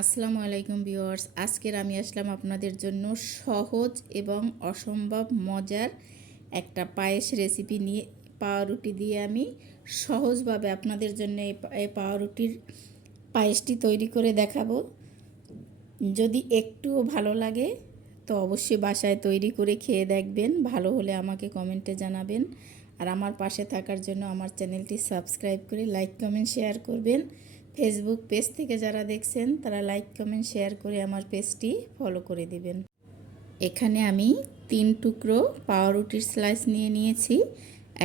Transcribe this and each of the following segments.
আসসালামু আলাইকুম ভিউয়ার্স, আজকের আমি আসলাম আপনাদের জন্য সহজ এবং অসম্ভব মজার একটা পায়েস রেসিপি নিয়ে পাউরুটি দিয়ে আমি সহজভাবে আপনাদের জন্য এই পাউরুটির পায়েসটি তৈরি করে দেখাবো। যদি একটুও ভালো লাগে, তো অবশ্যই বাসায় তৈরি করে খেয়ে দেখবেন, ভালো হলে আমাকে কমেন্টে জানাবেন। আর আমার পাশে থাকার জন্য আমার চ্যানেলটি সাবস্ক্রাইব করে লাইক, কমেন্ট, শেয়ার করবেন। ফেসবুক পেজ থেকে যারা দেখছেন, তারা লাইক কমেন্ট শেয়ার করে আমার পেজটি ফলো করে দিবেন। এখানে আমি তিন টুকরো পাউরুটির স্লাইস নিয়ে নিয়েছি।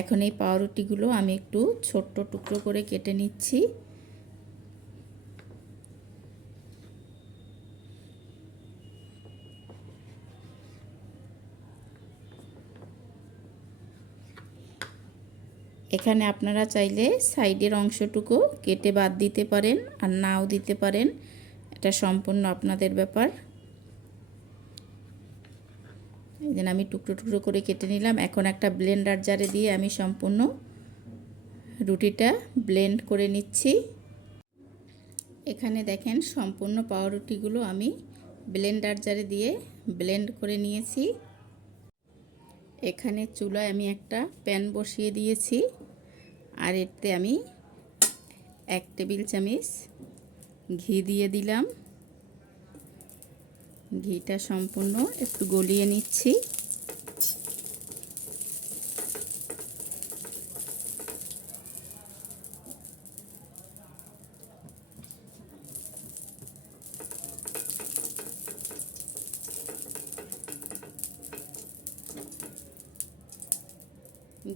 এখন এই পাউরুটিগুলো আমি একটু ছোট্ট টুকরো করে কেটে নিচ্ছি। এখানে আপনারা চাইলে সাইডের অংশটুকু কেটে বাদ দিতে পারেন আর নাও দিতে পারেন। এটা সম্পূর্ণ আপনাদের ব্যাপার। এই জন্য আমি টুকরো টুকরো করে কেটে নিলাম। এখন একটা ব্লেন্ডার জারে দিয়ে আমি সম্পূর্ণ রুটিটা ব্লেন্ড করে নিচ্ছি। এখানে দেখেন সম্পূর্ণ পাউরুটিগুলো আমি ব্লেন্ডার জারে দিয়ে ব্লেন্ড করে নিয়েছি। এখানে চুলায় আমি একটা প্যান বসিয়ে দিয়েছি। আর এতে আমি এক টেবিল চামচ ঘি দিয়ে দিলাম। ঘিটা সম্পূর্ণ একটু গলিয়ে নিচ্ছি।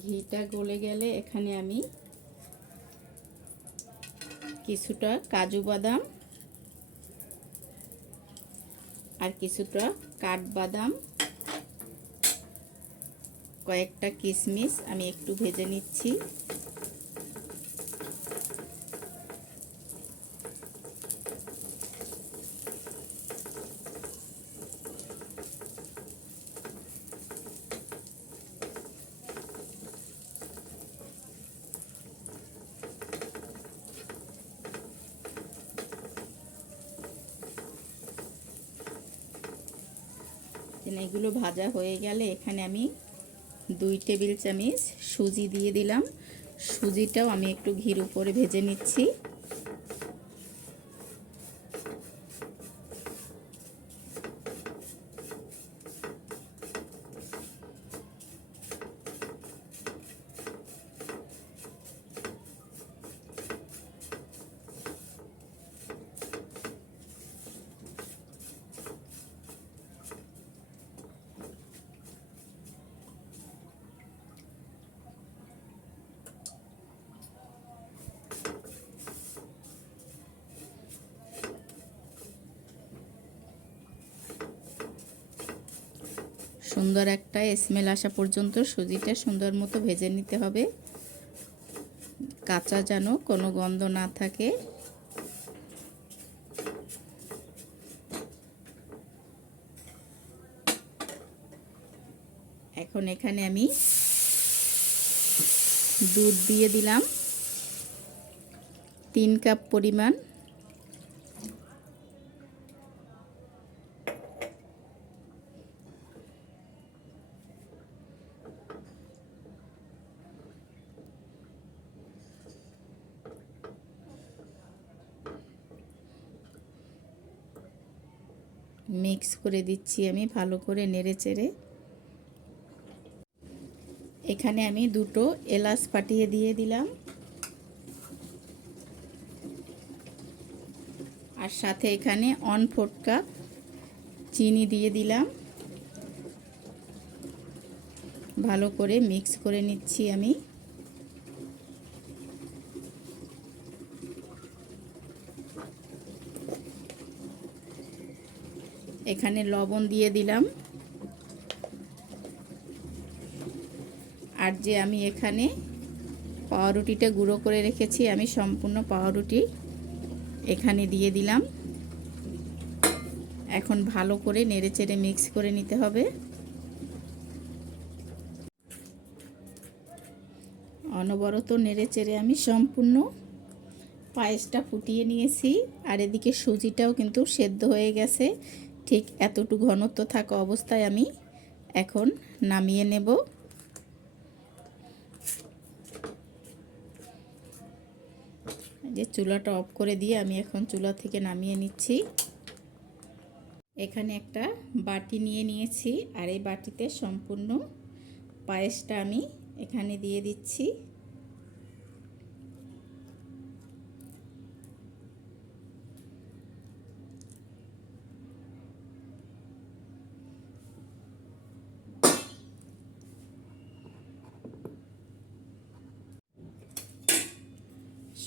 ঘিটা গলে গেলে এখানে আমি কিছুটা কাজু বাদাম আর কিছুটা কাঠবাদাম, কয়েকটা কিশমিশ আমি একটু ভেজে নিচ্ছি। দেন এগুলো ভাজা হয়ে গেলে এখানে আমি দুই টেবিল চামিচ সুজি দিয়ে দিলাম। সুজিটাও আমি একটু ঘির উপরে ভেজে নিচ্ছি। সুন্দর একটা স্মেল আসা পর্যন্ত সুজিটা সুন্দর মতো ভেজে নিতে হবে। কাঁচা যেন কোনো গন্ধ না থাকে। এখন এখানে আমি দুধ দিয়ে দিলাম। তিন কাপ পরিমাণ মিক্স করে দিচ্ছি আমি ভালো করে নেড়ে চেড়ে এখানে আমি দুটো এলাচ ফাটিয়ে দিয়ে দিলাম। আর সাথে এখানে অন ফোর কাপ চিনি দিয়ে দিলাম। ভালো করে মিক্স করে নিচ্ছি আমি। এখানে লবণ দিয়ে দিলাম। আর যে আমি এখানে পাউরুটিটা গুঁড়ো করে রেখেছি, আমি সম্পূর্ণ পাউরুটি এখানে দিয়ে দিলাম। এখন ভালো করে নেড়ে চেড়ে মিক্স করে নিতে হবে। অনবরত নেড়ে চেড়ে আমি সম্পূর্ণ পায়েসটা ফুটিয়ে নিয়েছি। আর এদিকে সুজিটাও কিন্তু সেদ্ধ হয়ে গেছে। ঠিক এতটুকু ঘনত্ব থাকা অবস্থায় আমি এখন নামিয়ে নেব। যে চুলাটা অফ করে দিয়ে আমি এখন চুলা থেকে নামিয়ে নিচ্ছি। এখানে একটা বাটি নিয়ে নিয়েছি আর এই বাটিতে সম্পূর্ণ পায়েসটা আমি এখানে দিয়ে দিচ্ছি।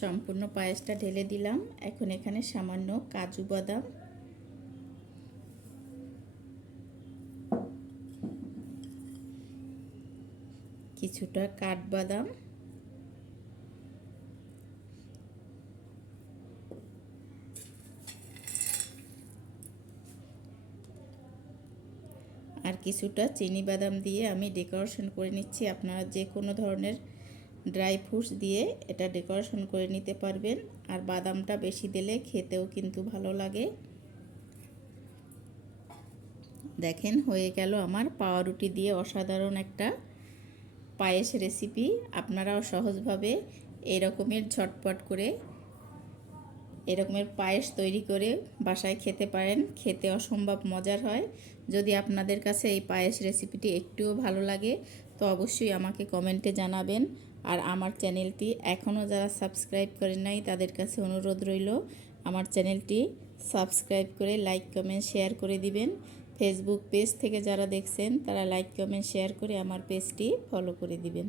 সম্পূর্ণ পায়েসটা ঢেলে দিলাম। এখন এখানে সামান্য কাজু বাদাম। কিছুটা কাঠবাদাম। আর কিছুটা চিনি বাদাম দিয়ে আমি ডেকোরেশন করে নিচ্ছি। আপনারা যে কোনো ধরনের ড্রাই ফ্রুটস দিয়ে এটা ডেকোরেশন করে নিতে পারবেন। আর বাদামটা বেশি দিলে খেতেও কিন্তু ভালো লাগে। দেখেন, হয়ে গেল আমার পাউরুটি দিয়ে অসাধারণ একটা পায়েস রেসিপি। আপনারাও সহজভাবে এরকমের ঝটপট করে এরকমের পায়েস তৈরি করে বাসায় খেতে পারেন। খেতে অসম্ভব মজার হয়। যদি আপনাদের কাছে এই পায়েস রেসিপিটি একটুও ভালো লাগে, তো অবশ্যই আমাকে কমেন্টে জানাবেন। আর আমার চ্যানেলটি এখনও যারা সাবস্ক্রাইব করেন নাই, তাদের কাছে অনুরোধ রইল, আমার চ্যানেলটি সাবস্ক্রাইব করে লাইক, কমেন্ট, শেয়ার করে দিবেন। ফেসবুক পেজ থেকে যারা দেখছেন, তারা লাইক, কমেন্ট, শেয়ার করে আমার পেজটি ফলো করে দিবেন।